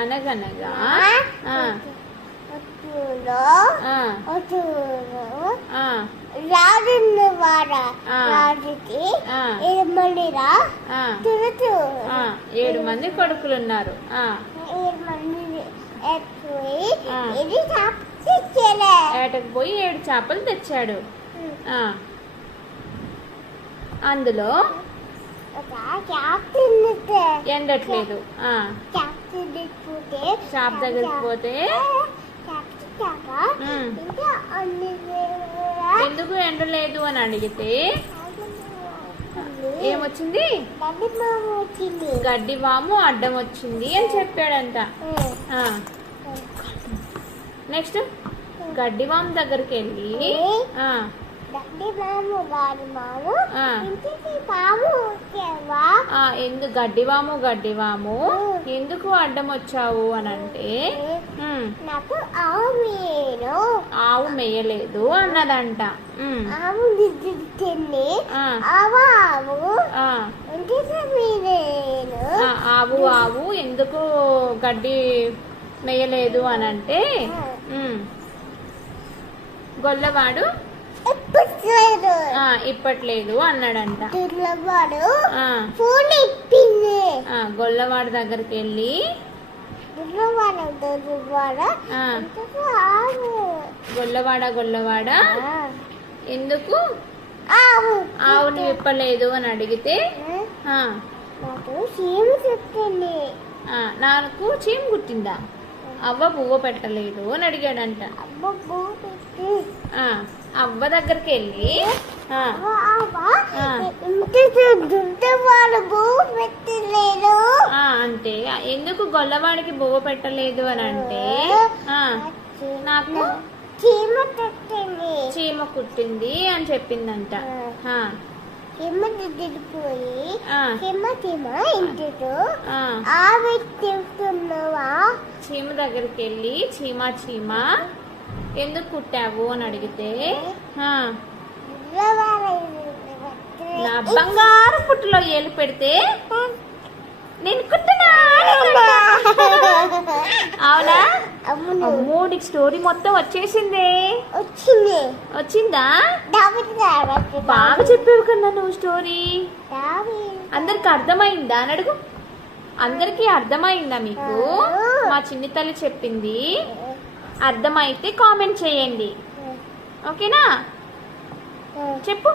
అనగనగా రాజుకి 7 మంది కొడుకులున్నారు. ఏటకు పోయి 7 చేపలు తెచ్చాడు. అందులో ఎండట్లేదు. చేప దగ్గరికి పోతే ఎందుకు ఎండలేదు అని అడిగితే ఏమొచ్చింది? గడ్డివాము అడ్డం వచ్చింది అని చెప్పాడంట. నెక్స్ట్ గడ్డివాము దగ్గరికి వెళ్ళి గడ్డివాము ఎందుకు అడ్డం వచ్చావు అని అంటే ఆవు మేయలేదు అన్నదంట. ఆవు ఎందుకు గడ్డి మేయలేదు అని అంటే గొల్లవాడు ఇప్పట్లేదు అన్నాడంట. గొల్లవాడు దగ్గరికి వెళ్ళి గొల్లవాడ ఎందుకు ఆవుని విప్పలేదు అని అడిగితే నాకు చీమ కుట్టిందా, అవ్వ పువ్వు పెట్టలేదు అని అడిగాడంట. అవ్వ దగ్గరికి వెళ్ళి అంటే ఎందుకు గొల్లవాడికి బువ్వ పెట్టలేదు అని అంటే నాకు చీమ కుట్టింది అని చెప్పిందంట. చీమ దగ్గరికి వెళ్ళి చీమ ఎందుకు కుట్టావు అని అడిగితే నా బంగారు పుట్టులో ఏలు పెడితే నేను కుట్టినా. అవునా? మూడికి స్టోరీ మొత్తం వచ్చిందా? బాగా చెప్పేవి కన్నా నువ్వు స్టోరీ. అందరికి అర్థమైందా అని అడుగు. అందరికి అర్థమైందా మీకు? మా చిన్ని తల్లి చెప్పింది. అర్థమైతే కామెంట్ చేయండి. ఓకేనా? చెప్పు.